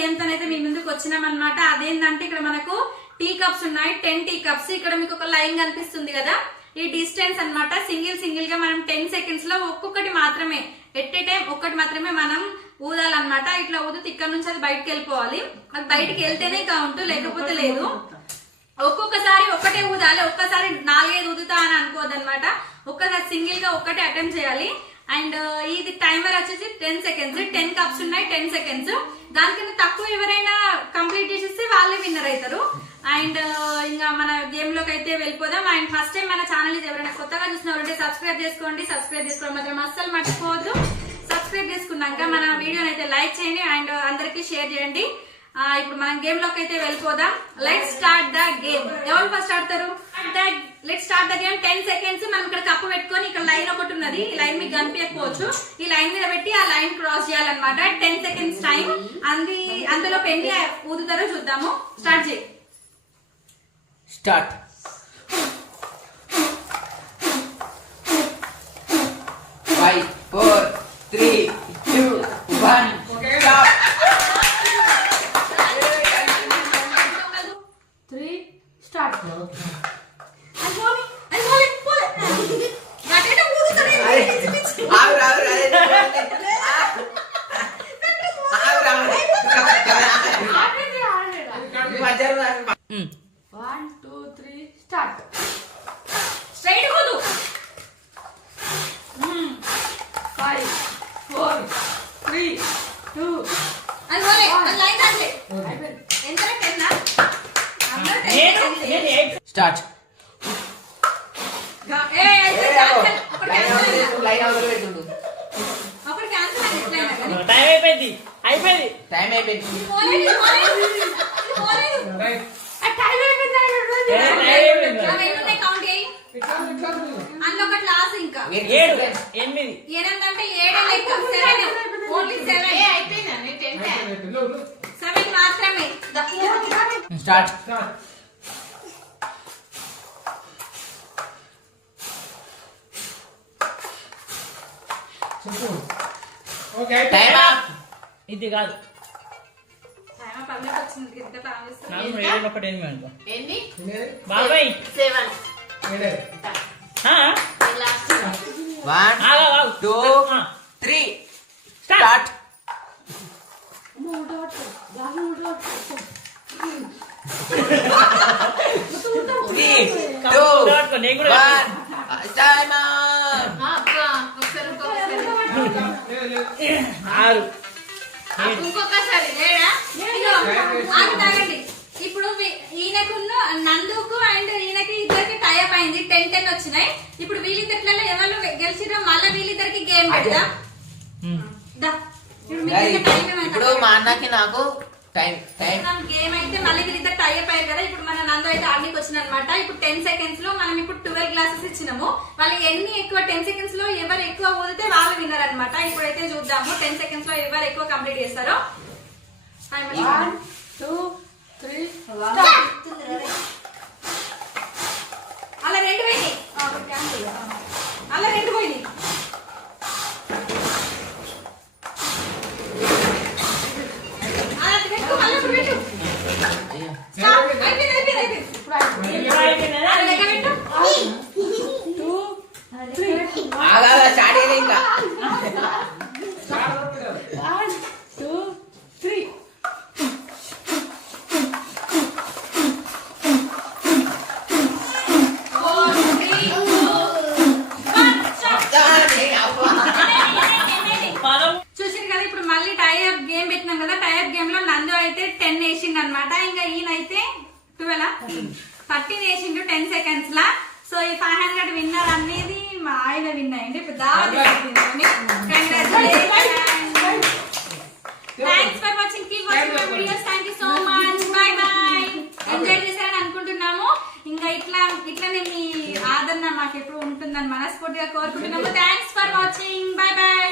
Game తోనైతే మీ ముందుకు వచ్చినాం అనమాట. అదేంటంటే ఇక్కడ మనకు టీ కప్స్ ఉన్నాయి, 10 టీ కప్స్. ఇక్కడ మీకు ఒక లైన్ కనిపిస్తుంది కదా, ఈ డిస్టెన్స్ అన్నమాట. సింగిల్ గా మనం 10 సెకండ్స్ లో ఒక్కొక్కటి మాత్రమే, ఎట్ ఏ టైం ఒక్కటి మాత్రమే మనం ఊదాలన్నమాట. ఇట్లా ఊదితే ఇక్కడ నుంచి అది బయటకు వెళ్ళిపోవాలి. అది బయటకు వెళ్తేనే కౌంట్, లేకపోతే లేదు. ఒక్కొక్కసారి ఒక్కటే ఊదాలి, ఒక్కసారి 4-5 ఊదుతా అని అనుకోవద్దు అనమాట. ఒక్కసారి సింగిల్ గా ఒక్కటే అటెంప్ట్ చేయాలి. అండ్ ఇది టైమర్ వచ్చేసి 10 సెకండ్స్. 10 కప్స్ ఉన్నాయి, 10 సెకండ్స్. దానికన్నా తక్కువ ఎవరైనా కంప్లీట్ చేసేస్తే వాళ్ళే విన్నర్ అవుతారు. అండ్ ఇంకా మన గేమ్ లోకి అయితే వెళ్ళిపోదాం. అండ్ ఫస్ట్ టైం మన ఛానల్ ఎవరైనా కొత్తగా చూసినవారంటే సబ్స్క్రైబ్ చేసుకోండి. సబ్స్క్రైబ్ చేసుకోవడం మాత్రం అస్సలు మర్చిపోవద్దు. సబ్స్క్రైబ్ చేసుకున్నాక మన వీడియోని అయితే లైక్ చేయండి అండ్ అందరికి షేర్ చేయండి. ఇప్పుడు మనం గేమ్ లోకి అయితే వెళ్ళిపోదాం. Let's start the game. ఎవరు ఫస్ట్ ఆడతారు? Let's start the game. 10 seconds. మనం ఇక్కడ కప్పు పెట్టుకొని ఇక్కడ లైన్ ఒకటి ఉన్నది, ఈ లైన్ మీకు కనిపించకపోవచ్చు. ఈ లైన్ మీద పెట్టి ఆ లైన్ క్రాస్ చేయాలన్నమాట. 10 సెకండ్స్ టైం. అందులో ఎన్ని ఊదుతారో చూద్దాము. స్టార్ట్ చేయి. Start. 5 4 3 2 1 stop. 3 start. One, two, three, start. Straight hodu. 5 4 3 2. అది బోలే, అది లైన్ దాట్లే. ఎంత 10 నా? అందరూ 10. స్టార్ట్. ఒకటి క్యాన్సిల్ అయిపోయింది. టైం అయిపోయింది. టైం అయిపోయింది. అందులో ఒకటి లాస్ ఇంకా 7 8 8 అంటే 7 లెక్క. 7 ఓన్లీ 7 7 మాత్రమే. స్టార్ట్. Time up. ఇది కాదు టైం పబ్లిక్ వచ్చింది ఇంత టైం ఇస్తుంది. నాకు 7 ఒకటి 8 అనుకో. ఎన్ని? బాబాయ్ 7. 1 2 3 స్టార్ట్. 3 2 1 టైమ్ ఇంకొకసారి తాగండి. ఇప్పుడు ఈయనకు నందుకు అండ్ ఈయనకి ఇద్దరికి టైప్ అయింది. 10-10 వచ్చినాయి. ఇప్పుడు వీళ్ళిద్దరిలో ఎవరు గెలిచిరో మళ్ళీ వీళ్ళిద్దరికి గేమ్ పెడదా. ఇప్పుడు మా అన్నకి నాకు టైం గేమ్ అయితే మళ్ళీ వీళ్ళిద్దరు టై అయిపోయారు కదా. ఇప్పుడు మన నందు అయితే ఆడికి వచ్చింది అనమాట. ఇప్పుడు 10 సెకండ్స్ లో మనం ఇప్పుడు 12 గ్లాసెస్ ఇచ్చినాము. వాళ్ళు ఎన్ని ఎక్కువ 10 సెకండ్స్ లో ఎవరు ఎక్కువ ఊదితే వాళ్ళు విన్నర్ అనమాట. ఇప్పుడైతే చూద్దాము 10 సెకండ్స్ లో ఎవరు ఎక్కువ కంప్లీట్ చేస్తారో. 1 2 3 అలా 2 పోయినాయి. అలా 2 పోయినాయి. స్టార్ట్ అయ్యే ఇంకా 1 2 3 చూసారు కదా. ఇప్పుడు మళ్ళీ టైఅప్ గేమ్ పెట్టినాం కదా. టైఅప్ గేమ్ లో నందు అయితే 10 వేసిండు అనమాట. ఇంకా ఈయనైతే 13 వేసిండు 10 సెకండ్స్ లా. సో ఈ 500 విన్నర్ అనేది మా ఆయన విన్ అయ్యింది. ఇప్పుడు thanks for watching. Keep watching my videos. Thank you so much. By by. Enjoy చేశారని అనుకుంటున్నాము. ఇంకా ఇట్లానే మీ ఆదరణ మాకు ఎప్పుడు ఉంటుందని మనస్ఫూర్తిగా కోరుకుంటున్నాము. Thanks for watching. By by.